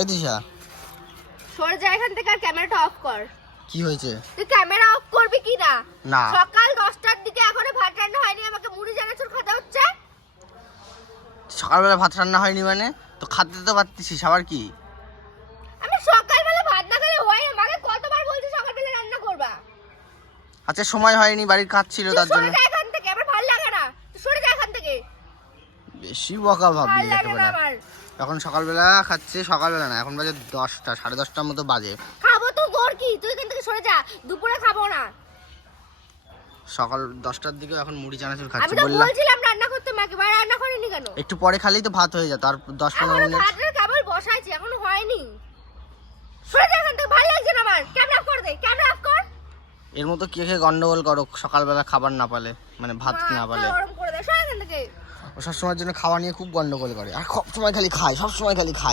এই দিশা সরে যা এখান থেকে আর ক্যামেরাটা অফ কর। কি হয়েছে? তুই ক্যামেরা অফ করবি কি না? না। সকাল 10টার দিকে এখনো ভাত রান্না হয়নি, আমাকে মুড়ি চানাচুর খেতে হচ্ছে। সকালবেলা ভাত রান্না হয়নি মানে? তো খাতে তো পারতিস, আবার কি? আমি সকালবেলা ভাত না খেলে হয় না? আমাকে কতবার বলছিস সকালবেলা রান্না করবা? আচ্ছা সময় হয়নি, বাড়ির কাজ ছিল তার জন্য। সরে যা এখান থেকে, আমার ভালো লাগে না। তুই সরে যা এখান থেকে। বেশি বকা ভাবলি ভালো লাগে না একেবারে। আমার। এখন সকালবেলা খাচ্ছে, সকালবেলা না, এখন বাজে 10টা, 10:30টার মতো বাজে। খাবো তো তোর কি, তুই এখান থেকে সরে যা। দুপুরে খাবো না। সকাল 10টার দিকে এখন মুড়ি চানাচুর আমি খাচ্ছি তো বললাম। বলছিলাম রান্না করতে, মাকে ভাই রান্না করেনি কেন? একটু পরে খালেই তো ভাত হয়ে যায়, তার 10-15 এখনো মিনিট। ভাতটা কেবল বসাইছি, এখনো হয়নি। সরে যা এখান থেকে, ভালো লাগছে না আমার। ক্যামেরা অফ করে দে, ক্যামেরা অফ কর। এর মতো কে কে গন্ডগোল করো সকালবেলা খাবার না পালে, মানে ভাত না পালে। গরম করে দে, সরে এখান থেকে। ও সবসময়ের জন্য খাওয়া নিয়ে খুব গন্ডগোল করে, আর সব সময় খালি খায়, সব সময় খালি খায়।